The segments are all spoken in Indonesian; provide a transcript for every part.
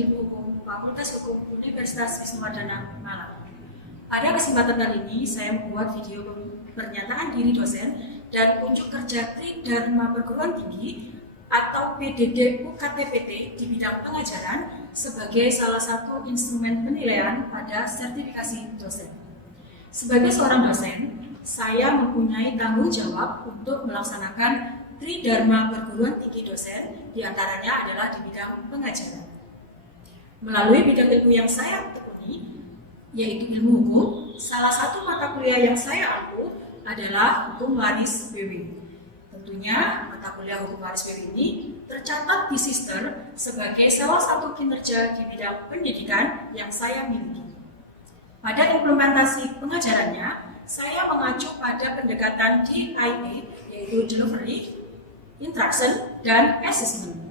Prodi Ilmu Hukum Fakultas Hukum Universitas Wisnuwardana Malang. Pada kesempatan kali ini, saya membuat video pernyataan diri dosen dan unjuk kerja Tridharma Perguruan Tinggi atau PDD UKT-PT di bidang pengajaran sebagai salah satu instrumen penilaian pada sertifikasi dosen. Sebagai seorang dosen, saya mempunyai tanggung jawab untuk melaksanakan Tridharma Perguruan Tinggi dosen, diantaranya adalah di bidang pengajaran. Melalui bidang ilmu yang saya tekuni, yaitu ilmu hukum, salah satu mata kuliah yang saya ampu adalah Hukum Waris BW. Tentunya mata kuliah Hukum Waris BW ini tercatat di Sister sebagai salah satu kinerja di bidang pendidikan yang saya miliki. Pada implementasi pengajarannya, saya mengacu pada pendekatan DIA, yaitu Delivery, Interaction, dan Assessment.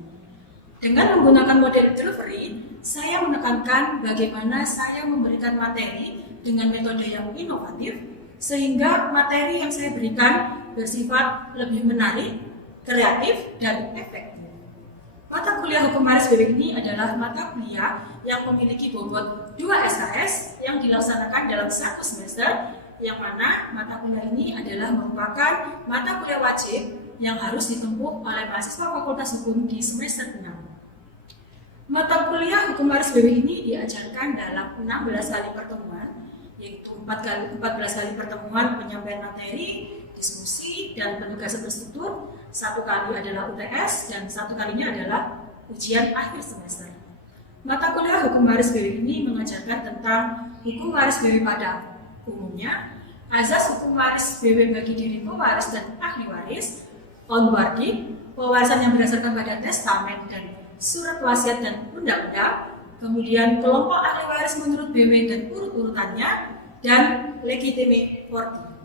Dengan menggunakan model delivery, saya menekankan bagaimana saya memberikan materi dengan metode yang inovatif, sehingga materi yang saya berikan bersifat lebih menarik, kreatif, dan efektif. Mata kuliah Hukum Waris BW ini adalah mata kuliah yang memiliki bobot 2 SKS yang dilaksanakan dalam satu semester, yang mana mata kuliah ini adalah merupakan mata kuliah wajib yang harus ditempuh oleh mahasiswa Fakultas Hukum di semester 6. Mata kuliah Hukum Waris BW ini diajarkan dalam 16 kali pertemuan, yaitu 14 kali pertemuan penyampaian materi, diskusi, dan penugasan terstruktur. 1 kali adalah UTS, dan 1 kalinya adalah ujian akhir semester. Mata kuliah Hukum Waris BW ini mengajarkan tentang Hukum Waris BW pada umumnya, azas Hukum Waris BW bagi diri pewaris dan ahli waris, onboarding, pewarisan yang berdasarkan pada testamen dan surat wasiat dan undang-undang, kemudian kelompok ahli waris menurut BW dan urut-urutannya, dan legitimate working.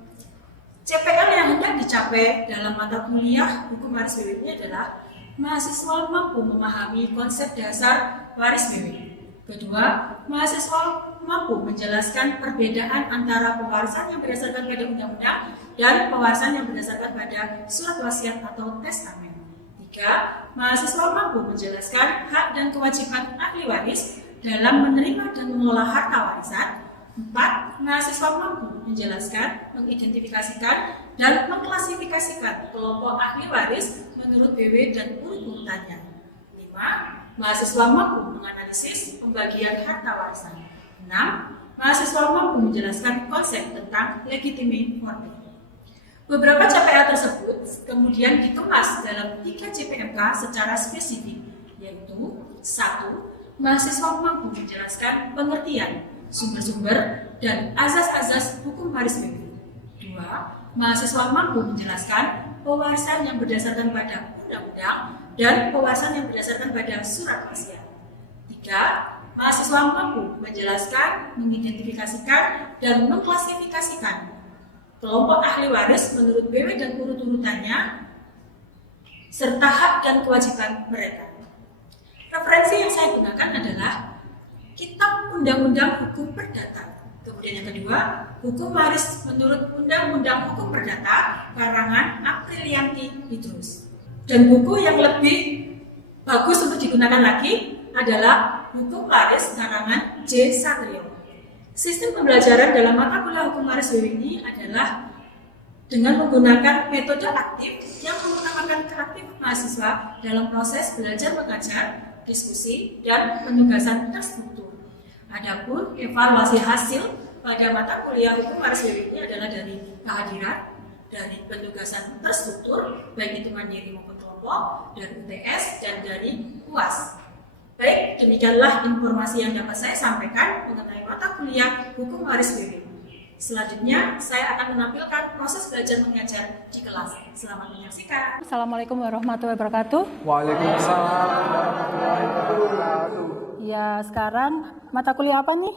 CPL yang hendak dicapai dalam mata kuliah Hukum Waris BW ini adalah mahasiswa mampu memahami konsep dasar waris BW. Kedua, mahasiswa mampu menjelaskan perbedaan antara pewarisan yang berdasarkan pada undang-undang dan pewarisan yang berdasarkan pada surat wasiat atau testamen. 3. Mahasiswa mampu menjelaskan hak dan kewajiban ahli waris dalam menerima dan mengelola harta warisan. 4. Mahasiswa mampu menjelaskan, mengidentifikasikan, dan mengklasifikasikan kelompok ahli waris menurut BW dan urut-urutannya. 5. Mahasiswa mampu menganalisis pembagian harta warisan. 6. Mahasiswa mampu menjelaskan konsep tentang legitimate working. Beberapa CPA tersebut kemudian dikemas dalam 3 CPMK secara spesifik, yaitu 1. Mahasiswa mampu menjelaskan pengertian, sumber-sumber, dan azas-azas Hukum Waris BW. 2. Mahasiswa mampu menjelaskan pewarisan yang berdasarkan pada undang-undang dan pewarisan yang berdasarkan pada surat wasiat. 3. Mahasiswa mampu menjelaskan, mengidentifikasikan, dan mengklasifikasikan kelompok ahli waris menurut BW dan urut-urutannya, serta hak dan kewajiban mereka. Referensi yang saya gunakan adalah Kitab Undang-Undang Hukum Perdata. Kemudian yang kedua, Hukum Waris menurut Undang-Undang Hukum Perdata karangan Aprilianti Idrus. Dan buku yang lebih bagus untuk digunakan lagi adalah Hukum Waris karangan J. Satrio. Sistem pembelajaran dalam mata kuliah Hukum Waris BW ini adalah dengan menggunakan metode aktif yang mengutamakan kreatif mahasiswa dalam proses belajar mengajar, diskusi, dan penugasan terstruktur. Adapun evaluasi hasil pada mata kuliah Hukum Waris BW ini adalah dari kehadiran, dari penugasan terstruktur, baik itu mandiri maupun kelompok, dari UTS, dan dari UAS. Baik, demikianlah informasi yang dapat saya sampaikan mengenai mata kuliah Hukum Waris BW. Selanjutnya, saya akan menampilkan proses belajar mengajar di kelas. Selamat menyaksikan. Assalamualaikum warahmatullahi wabarakatuh. Waalaikumsalam warahmatullahi wabarakatuh. Ya, sekarang mata kuliah apa nih?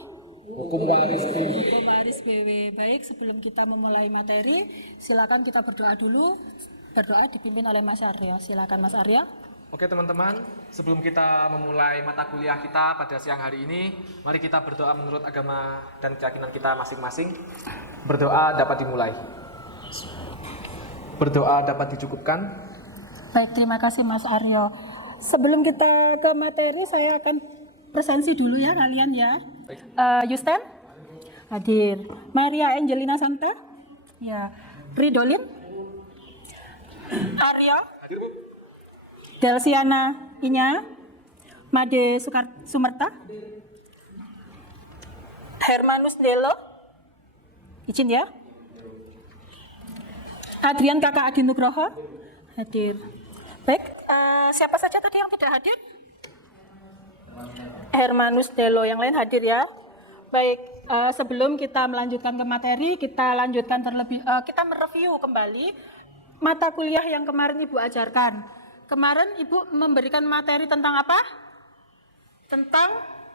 Hukum Waris BW. Hukum Waris BW. Baik, sebelum kita memulai materi, silakan kita berdoa dulu. Berdoa dipimpin oleh Mas Aryo. Silakan Mas Aryo. Oke teman-teman, sebelum kita memulai mata kuliah kita pada siang hari ini, mari kita berdoa menurut agama dan keyakinan kita masing-masing. Berdoa dapat dimulai. Berdoa dapat dicukupkan. Baik, terima kasih Mas Aryo. Sebelum kita ke materi, saya akan presensi dulu ya kalian ya. Yusten hadir. Maria Angelina Santa, ya. Ridolin, Aryo, Delsiana Inya, Made Sumerta, Hermanus Delo, izin ya. Adrian Kakak Adi Nugroho hadir. Baik, siapa saja tadi yang tidak hadir? Hermanus Delo, yang lain hadir ya. Baik, sebelum kita melanjutkan ke materi, kita lanjutkan kita mereview kembali mata kuliah yang kemarin Ibu ajarkan. Kemarin Ibu memberikan materi tentang apa? Tentang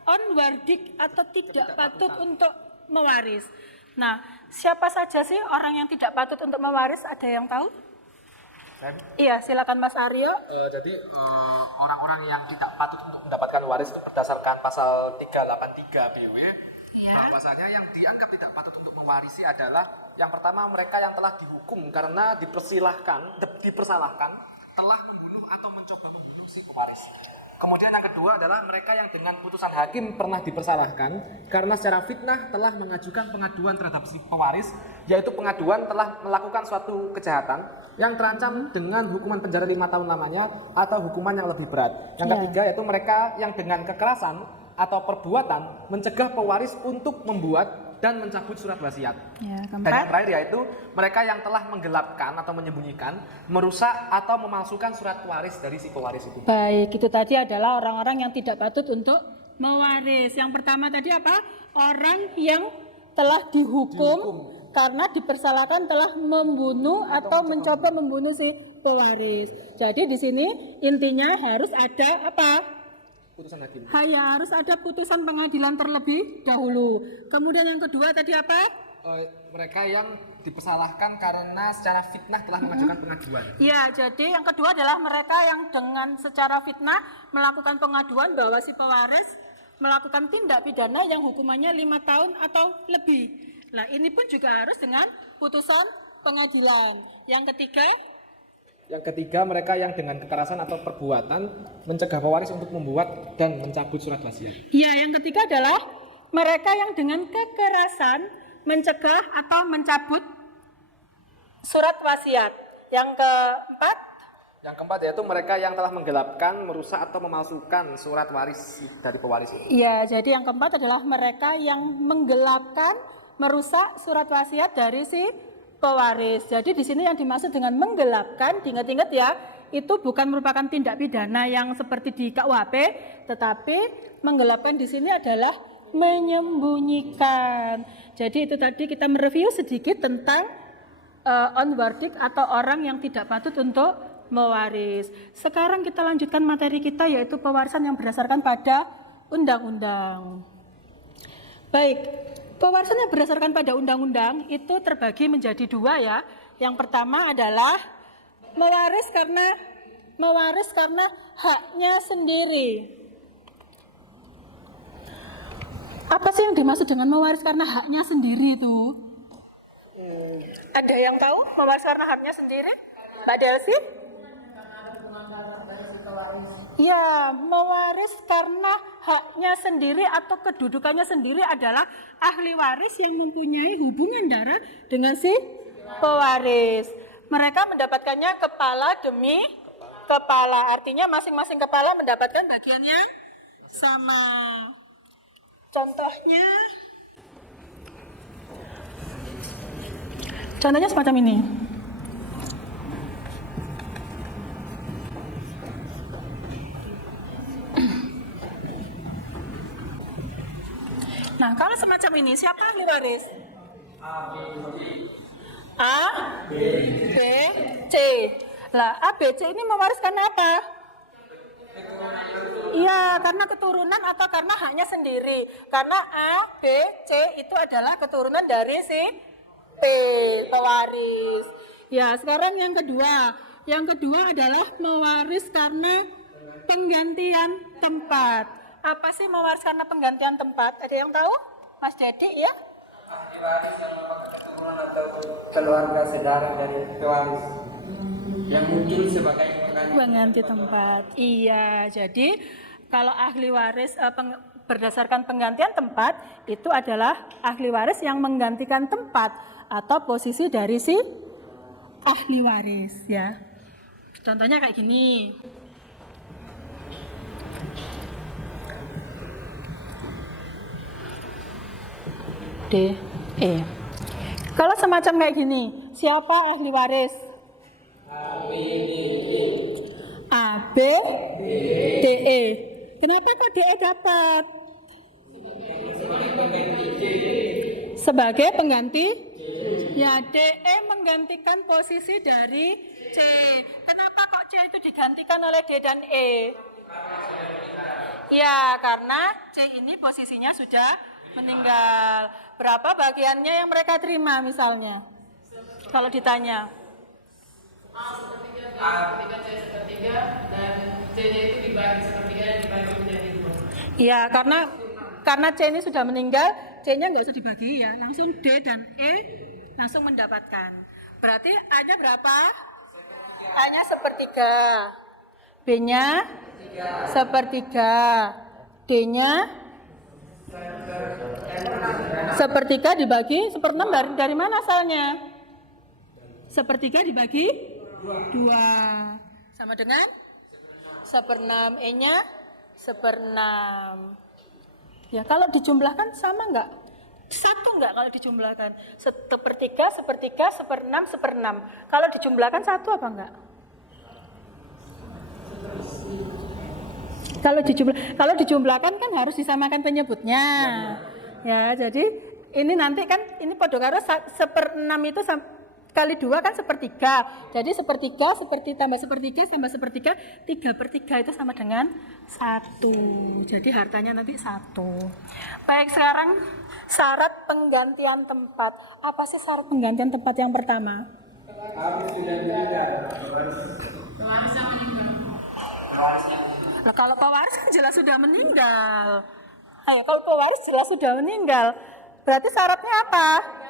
onwardik atau tidak patut untuk mewaris. Nah, siapa saja sih orang yang tidak patut untuk mewaris? Ada yang tahu? Iya, silakan Mas Aryo. Jadi orang-orang yang tidak patut untuk mendapatkan waris itu berdasarkan pasal 383 BW. Pasalnya yang dianggap tidak patut untuk mewarisi adalah yang pertama mereka yang telah dihukum karena dipersalahkan telah membunuh atau mencoba membunuh si pewaris. Kemudian yang kedua adalah mereka yang dengan putusan hakim pernah dipersalahkan karena secara fitnah telah mengajukan pengaduan terhadap si pewaris, yaitu pengaduan telah melakukan suatu kejahatan yang terancam dengan hukuman penjara 5 tahun lamanya atau hukuman yang lebih berat. Yang ketiga yaitu mereka yang dengan kekerasan atau perbuatan mencegah pewaris untuk membuat dan mencabut surat wasiat. Dan yang terakhir yaitu mereka yang telah menggelapkan atau menyembunyikan, merusak atau memalsukan surat waris dari si pewaris itu. Baik, itu tadi adalah orang-orang yang tidak patut untuk mewaris. Yang pertama tadi apa? Orang yang telah dihukum karena dipersalahkan telah membunuh atau mencoba membunuh si pewaris. Jadi di sini intinya harus ada apa? Putusan hakim. Harus ada putusan pengadilan terlebih dahulu. Kemudian yang kedua tadi apa? Mereka yang dipersalahkan karena secara fitnah telah mengajukan pengaduan. Ya, jadi yang kedua adalah mereka yang dengan secara fitnah melakukan pengaduan bahwa si pewaris melakukan tindak pidana yang hukumannya 5 tahun atau lebih. Nah, ini pun juga harus dengan putusan pengadilan. Yang ketiga, mereka yang dengan kekerasan atau perbuatan mencegah pewaris untuk membuat dan mencabut surat wasiat. Iya, yang ketiga adalah mereka yang dengan kekerasan mencegah atau mencabut surat wasiat. Yang keempat yaitu mereka yang telah menggelapkan, merusak atau memalsukan surat waris dari pewaris. Iya, jadi yang keempat adalah mereka yang menggelapkan, merusak surat wasiat dari si pewaris. Jadi di sini yang dimaksud dengan menggelapkan, diingat-ingat ya, itu bukan merupakan tindak pidana yang seperti di KUHP, tetapi menggelapkan di sini adalah menyembunyikan. Jadi itu tadi kita mereview sedikit tentang onwardik atau orang yang tidak patut untuk mewaris. Sekarang kita lanjutkan materi kita yaitu pewarisan yang berdasarkan pada undang-undang. Baik, pewarisan yang berdasarkan pada undang-undang itu terbagi menjadi dua ya. Yang pertama adalah mewaris karena haknya sendiri. Apa sih yang dimaksud dengan mewaris karena haknya sendiri itu? Ada yang tahu mewaris karena haknya sendiri? Mbak Delsi? Ya, mewaris karena haknya sendiri atau kedudukannya sendiri adalah ahli waris yang mempunyai hubungan darah dengan si pewaris. Mereka mendapatkannya kepala demi kepala, artinya masing-masing kepala mendapatkan bagian yang sama. Contohnya semacam ini. Nah, kalau semacam ini, siapa ahli waris? A, B, C. Lah, A, B, C ini mewariskan apa? Iya, karena keturunan atau karena haknya sendiri. Karena A, B, C itu adalah keturunan dari si P, pewaris. Ya, sekarang yang kedua. Yang kedua adalah mewaris karena penggantian tempat. Apa sih mewaris karena penggantian tempat? Ada yang tahu? Mas Dedi ya? Ahli waris yang merupakan keturunan atau keluarga saudara dari pewaris yang muncul sebagai Pengganti tempat. Iya, jadi Kalau ahli waris berdasarkan penggantian tempat itu adalah ahli waris yang menggantikan tempat atau posisi dari si ahli waris ya. Contohnya kayak gini. D, E. Kalau semacam kayak gini, siapa ahli waris? A, B, D, E. Kenapa kok D, E dapat? Sebagai pengganti? Ya, D, E menggantikan posisi dari C. Kenapa kok C itu digantikan oleh D dan E? Ya, karena C ini posisinya sudah meninggal. Berapa bagiannya yang mereka terima misalnya? Kalau ditanya. A/3 dan C-nya itu dibagi sepertiga dan dibagi menjadi 2. Iya, karena C ini sudah meninggal, C-nya nggak usah dibagi ya, langsung D dan E langsung mendapatkan. Berarti A-nya berapa? A-nya sepertiga, B-nya sepertiga, D-nya sepertiga dibagi seperenam dari mana asalnya? Sepertiga dibagi 2 sama dengan seperenam, E-nya seperenam. Ya, kalau dijumlahkan sama enggak? Satu enggak kalau dijumlahkan? Sepertiga, sepertiga, seperenam, seperenam. Kalau dijumlahkan satu apa enggak? Kalau dijumlahkan kan harus disamakan penyebutnya. Ya, jadi ini nanti kan ini podo karo seperenam itu kali 2 kan sepertiga. Jadi sepertiga, tambah sepertiga, 3/3 itu sama dengan 1. Jadi hartanya nanti 1. Baik, sekarang syarat penggantian tempat. Apa sih syarat penggantian tempat yang pertama? Nah, kalau pewaris kan jelas sudah meninggal. Ayo, kalau pewaris jelas sudah meninggal. Berarti syaratnya apa?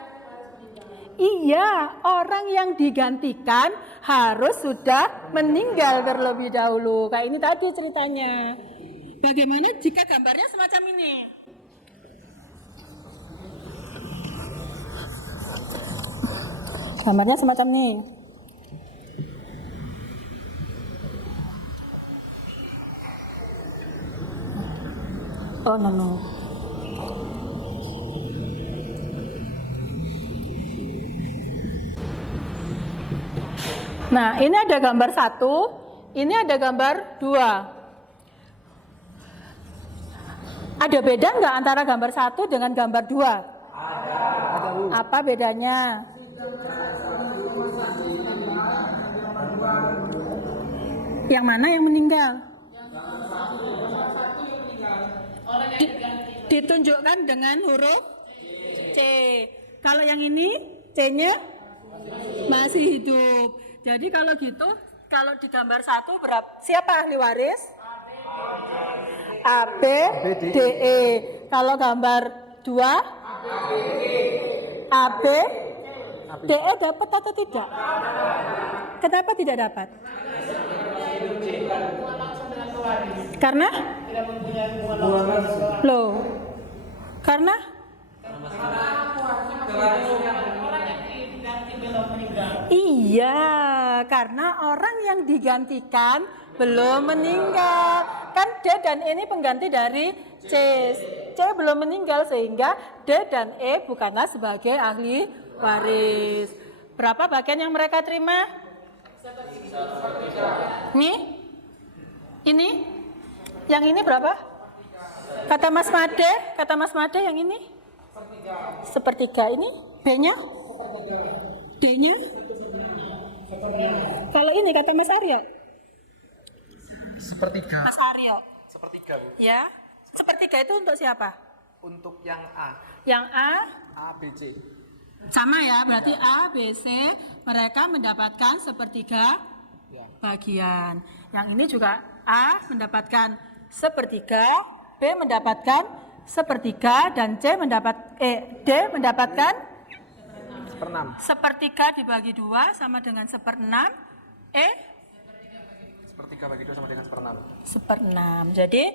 Iya, orang yang digantikan harus sudah meninggal terlebih dahulu. Kayak ini tadi ceritanya. Bagaimana jika gambarnya semacam ini? Gambarnya semacam ini. Oh, no. Nah, ini ada gambar 1, ini ada gambar 2. Ada beda nggak antara gambar 1 dengan gambar 2? Ada. Apa bedanya? Yang mana yang meninggal? Ditunjukkan dengan huruf C. Kalau yang ini C-nya masih hidup. Jadi kalau gitu, kalau di gambar 1 siapa ahli waris? A, B, D, E. Kalau gambar 2? A, B, D, E dapat atau tidak? Kenapa tidak dapat? Karena? Loh, karena? Iya, karena orang yang digantikan belum meninggal. Kan D dan E ini pengganti dari C. C belum meninggal sehingga D dan E bukanlah sebagai ahli waris. Berapa bagian yang mereka terima? Nih? Ini? Yang ini berapa? Kata Mas Made yang ini? Sepertiga. Ini B-nya? D-nya? Kalau ini kata Mas Arya? Sepertiga. Mas Arya? Sepertiga. Ya. Sepertiga itu untuk siapa? Untuk yang A. Yang A? A, B, C. Sama ya, berarti A, B, C mereka mendapatkan sepertiga bagian. Yang ini juga A mendapatkan sepertiga, B mendapatkan sepertiga, dan D mendapatkan Seperenam. sepertiga dibagi 2 sama dengan seperenam, Sepertiga bagi 2 sama dengan 1/6. 1/6. Jadi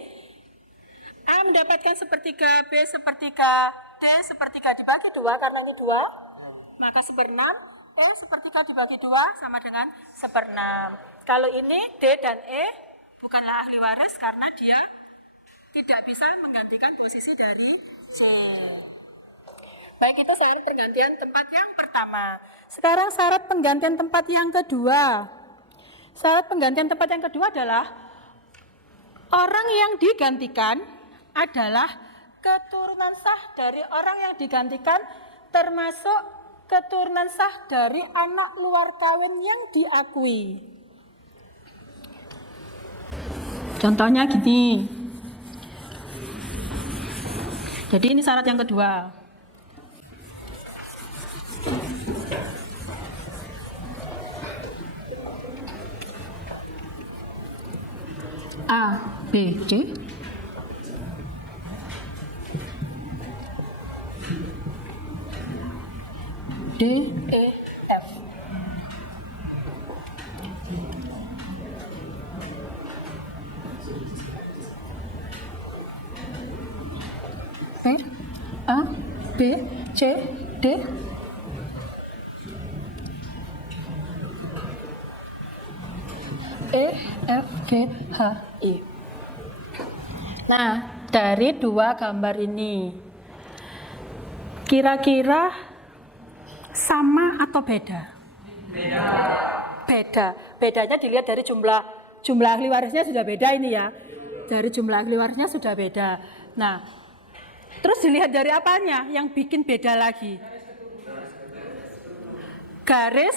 A mendapatkan sepertiga, B sepertiga, D sepertiga dibagi 2 karena ini 2, maka 1/6. E sepertiga dibagi 2 sama dengan 1/6. Kalau ini D dan E bukanlah ahli waris karena dia tidak bisa menggantikan posisi dari C. Baik, itu syarat pergantian tempat yang pertama. Sekarang syarat penggantian tempat yang kedua. Syarat penggantian tempat yang kedua adalah orang yang digantikan adalah keturunan sah dari orang yang digantikan, termasuk keturunan sah dari anak luar kawin yang diakui. Contohnya gini. Jadi ini syarat yang kedua. A, B, C. D, E, F. A, B, C, D. E, F, G, H, I. Nah, dari dua gambar ini, kira-kira sama atau beda? Beda. Bedanya dilihat dari jumlah ahli warisnya sudah beda ini ya. Dari jumlah ahli warisnya sudah beda. Nah, terus dilihat dari apanya yang bikin beda lagi? Garis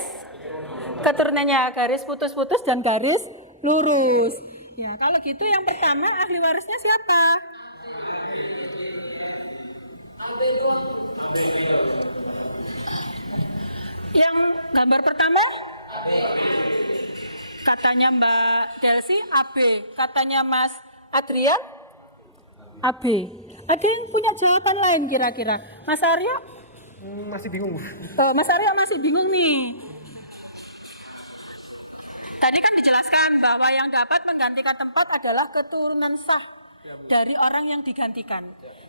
keturunannya, garis putus-putus dan garis lurus. Ya, kalau gitu yang pertama ahli warisnya siapa? Yang gambar pertama? Katanya Mbak Delsi AB, katanya Mas Adrian AB. Ada yang punya jawaban lain kira-kira? Mas Aryo? Masih bingung. Mas Aryo masih bingung nih. Tadi kan dijelaskan bahwa yang dapat menggantikan tempat adalah keturunan sah dari orang yang digantikan.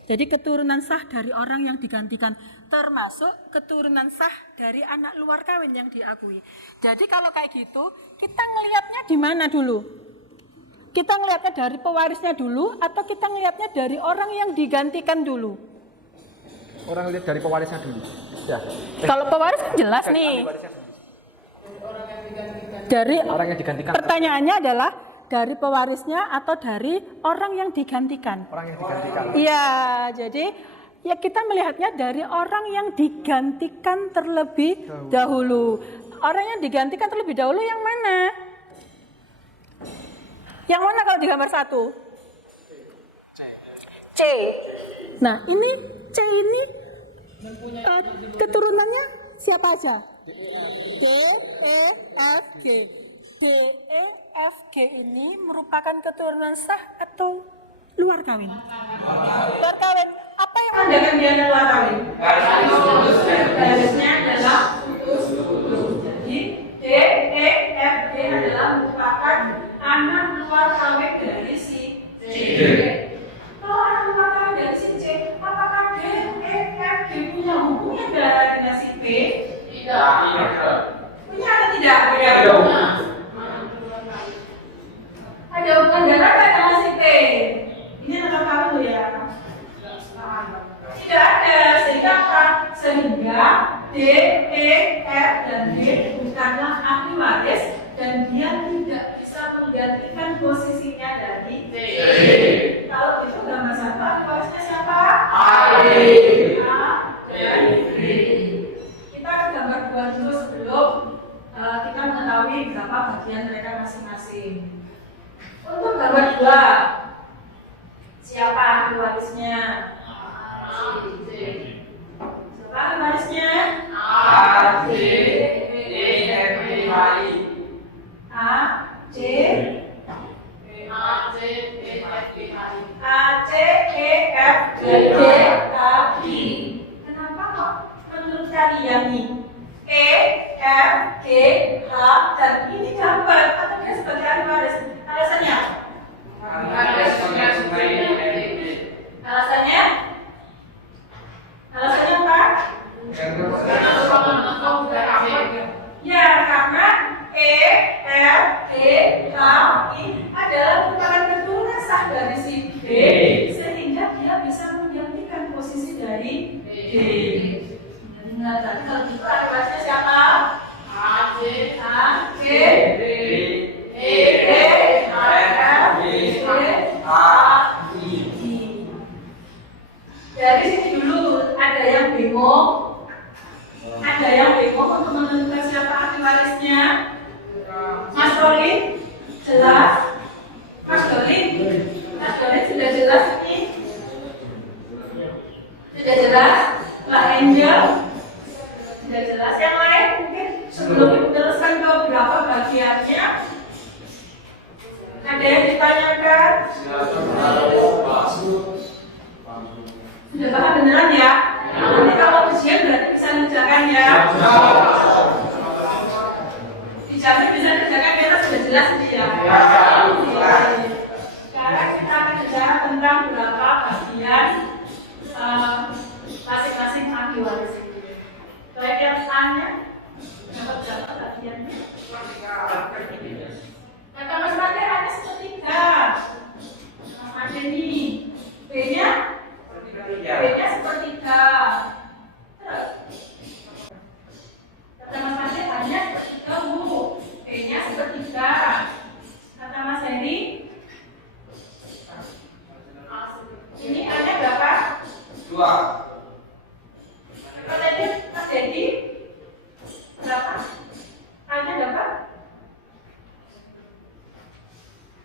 Jadi keturunan sah dari orang yang digantikan, termasuk keturunan sah dari anak luar kawin yang diakui. Jadi kalau kayak gitu, kita ngelihatnya di mana dulu? Kita ngelihatnya dari pewarisnya dulu atau kita ngelihatnya dari orang yang digantikan dulu? Orang lihat dari pewarisnya dulu. Ya. Kalau pewaris kan jelas nih. Dari Orang yang digantikan. pertanyaannya adalah dari pewarisnya atau dari orang yang digantikan? Orang yang digantikan. Iya, jadi ya kita melihatnya dari orang yang digantikan terlebih dahulu. Orang yang digantikan terlebih dahulu yang mana? Yang mana kalau di gambar 1? C. Nah, ini C ini keturunannya siapa aja? D, E, F, G. D, E, F, G ini merupakan keturunan sah atau luar kawin? Luar kawin. Apa yang membedakan dia dan luar kawin? Garisnya adalah putus-putus. Jadi D, E, F, G adalah merupakan anak luar kawin dari si C. Kalau anak luar kawin dari si C, apakah D, E, F, G punya hubungan dengan si B? Tidak. Punya atau tidak? Ada hubungan darah kan sama si P? Ini anak kawin tuh ya? Tidak ada, sehingga D, E, F, dan D bukanlah ahli waris dan dia tidak bisa menggantikan posisinya dari D. Kalau itu gambar 1, ahli warisnya siapa? A dan D. Kita ke gambar 2 dulu sebelum kita mengetahui berapa bagian mereka masing-masing. Untuk gambar 2, siapa ahli warisnya? Siapa ahli warisnya? A, C, D, F, G, H, I. A, C, E, F, G, H, I. Kenapa kok menurut kalian nih? E, F, G, H, dan ini dapat atau dia sebagai ahli waris. Alasannya? Alasannya? Alasannya apa? Ya, karena E, F, G, H, I adalah merupakan keturunan sah dari si B, sehingga dia bisa menggantikan posisi dari D. Nah, tadi kalau gitu ahli siapa? A, J, D, E, F, G, H, I. Dari sini dulu ada yang bingung. Ada yang bingung untuk menentukan siapa ahli warisnya? Mas Roli, jelas? Mas Doli sudah jelas ini? Sudah jelas? Mbak Angel? Sudah jelas? Yang lain mungkin sebelum diteruskan ke beberapa bagiannya ada yang ditanyakan? Sudah paham beneran ya? Nanti kalau ujian berarti bisa mengerjakan ya? Dijamin bisa mengerjakan, kita sudah jelas ini ya? Sekarang kita akan bicara tentang beberapa bagian masing-masing ahli waris. Baik yang tanya, dapat berapa bagiannya? Kata Mas Made ada sepertiga. Mas Made ini B-nya? B-nya sepertiga. Terus kata Mas Made hanya sepertiga Bu. B-nya sepertiga. Kata Mas Heri ini ada berapa? 2. Kata dia Mas Dedi berapa? Ada berapa?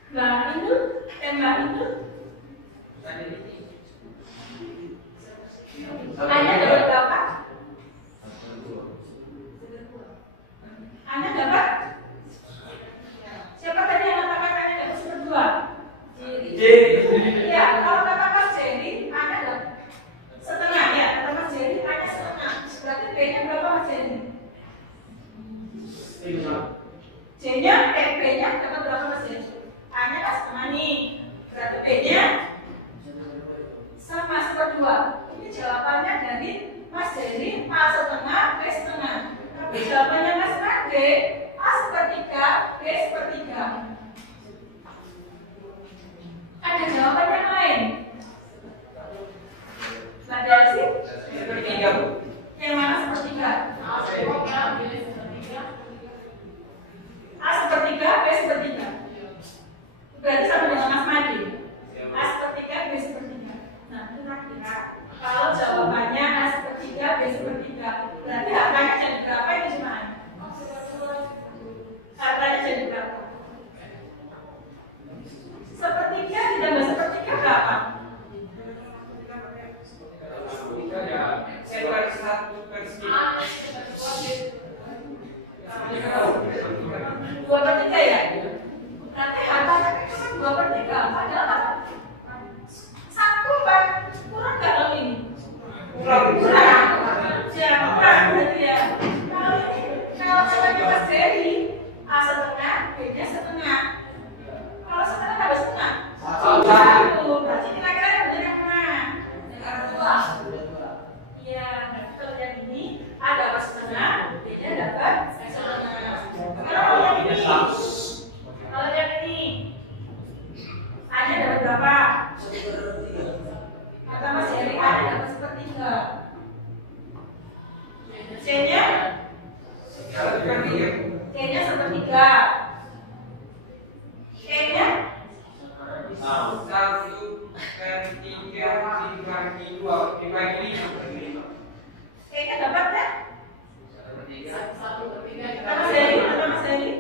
Mbak itu, Mbak itu hanya dapat berapa? Hanya dapat? Siapa tadi yang katakan hanya dapat seperdua? Iya, kalau kata Mas Jerry, Anda dapat setengah ya. Kata Mas Jerry, hanya setengah. Berarti B-nya berapa Mas Jerry? B-nya dapat berapa Mas Jerry? A-nya kan setengah nih. Berarti B-nya sama seperdua. Ini jawabannya dari Mas Jerry, A setengah, B setengah. Tapi jawabannya Mas Made, A sepertiga, B sepertiga. Ada jawaban yang lain? Mbak Delsi? Sepertiga Bu. Yang mana sepertiga? A sepertiga, B sepertiga. Berarti sama dengan Mas Made. A sepertiga, B sepertiga. Nah, kira-kira kalau jawabannya A sepertiga, B sepertiga, berarti hartanya jadi berapa ini cuman? Hartanya jadi berapa? Sepertiga ditambah sepertiga berapa? Seperti 2/3 ya? Berarti hartanya kan 2/3. Padahal apa? 1 Pak. Kurang nggak kalau ini? Kurang. Ya, kurang berarti ya. Kalau katanya Mas Jerry, A setengah, B-nya setengah. Kalau setengah tambah setengah? 1. Berarti kira-kira yang benar yang mana? Yang kedua. Iya, kalau yang ini A dapat setengah, B-nya dapat setengah. Kalau yang ini, A-nya dapat berapa? Kata Mas Heri, A-nya dapat sepertiga. C-nya? C-nya sepertiga. E-nya? 1 per 3 dibagi 2 dibagi 5. E-nya dapat ya? Kata Mas Heri?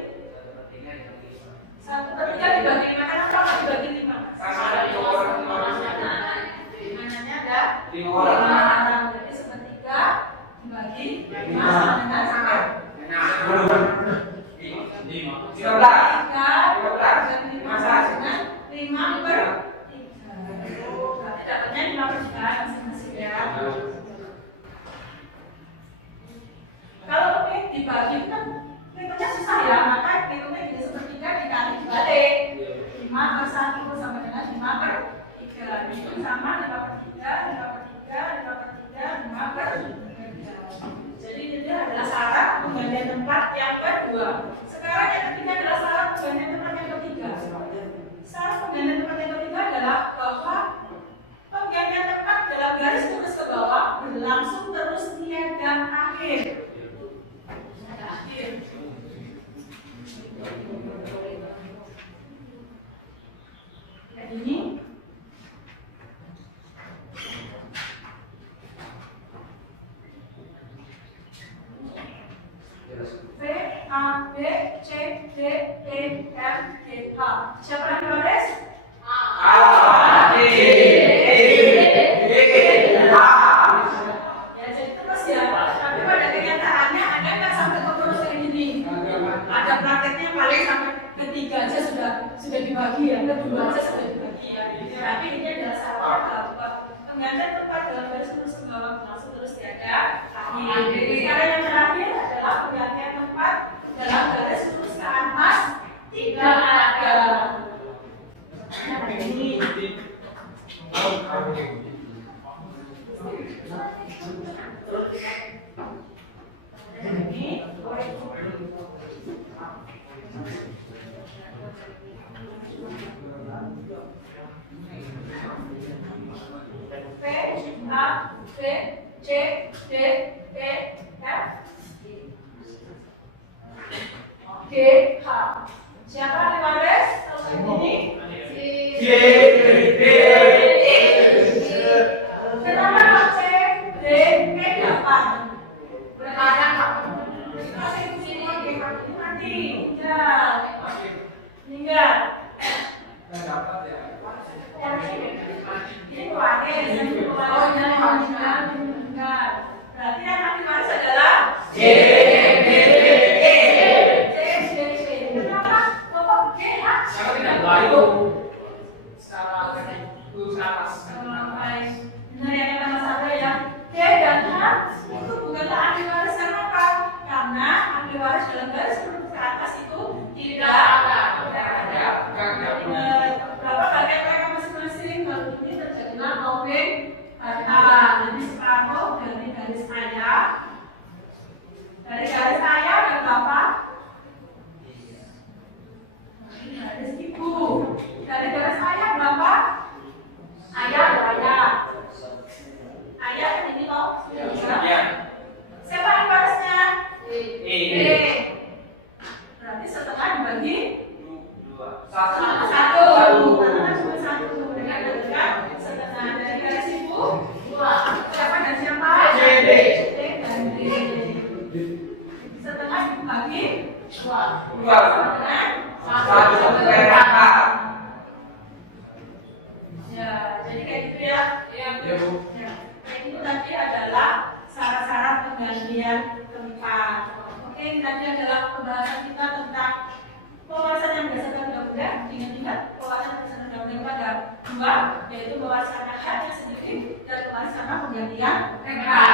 1/3 dibagi 5 kan apa dibagi 5? Sama ada 2 orang. Mananya ada 5 orang. Jadi sepertiga dibagi 5 sama dengan 1. Nah, 5. dibagi kan hitungnya susah ya, maka hitungnya jadi sepertiga dikali dibalik. 5/1 sama dengan 5/3. Itu sama 5/3, 5/3, 5/3, 5/3. Jadi ini adalah syarat penggantian tempat yang kedua. Sekarang yang ketiga adalah syarat penggantian tempat yang ketiga. Syarat penggantian tempat yang ketiga adalah bahwa penggantian tempat dalam garis lurus ke bawah berlangsung terus tiada akhir. Tiada akhir. Kayak ini. V, A, B, C, D, E, F, G, H. Siapa lagi baris? A, B, ya jadi terus ya. Tapi pada kenyataannya ada nggak sampai ke terus kayak gini? Ada prakteknya paling sampai ketiga aja sudah dibagi ya, kedua aja sudah dibagi ya. Tapi ini adalah syaratnya bahwa penggantian tempat dalam garis lurus ke bawah berlangsung terus tiada akhir. Sekarang yang terakhir adalah penggantian tempat dalam garis lurus ke atas tidak ada. Nah, ini. P, A, B, C, D, E, F, G, H. Siapa di baris? Kalau ini? G, D, E. Kenapa C, D, E 8? Berada masih di sini nanti tinggal. Ini waris, berarti yang nanti baris adalah G, D, E. Kenapa? Kok G, H? Benar ya kata saya ya. D dan H itu bukanlah ahli waris karena apa? Karena ahli waris dalam garis lurus ke atas itu tidak ada. Berapa bagian mereka masing-masing? Kalau ini terjadilah moving kata. Jadi separuh dari garis ayah. Dari garis ayah ada berapa? Dari garis ibu. Dari garis ayah berapa? Ayah ada ayah. Ayah kan ini loh. Siapa yang barisnya? E. Berarti setengah dibagi satu. Karena cuma satu. Mereka adalah setengah dari garis ibu. Siapa dan siapa? C dan D. Setengah dibagi dua. Setengah. Ya, jadi kayak gitu ya. Iya, Bu. Ya. Itu tadi adalah syarat-syarat penggantian tempat. Oke, tadi adalah pembahasan kita tentang pewarisan yang berdasarkan undang-undang. Ingat-ingat, pewarisan berdasarkan undang-undang ada dua, yaitu pewarisan haknya sendiri dan pewarisan penggantian tempat.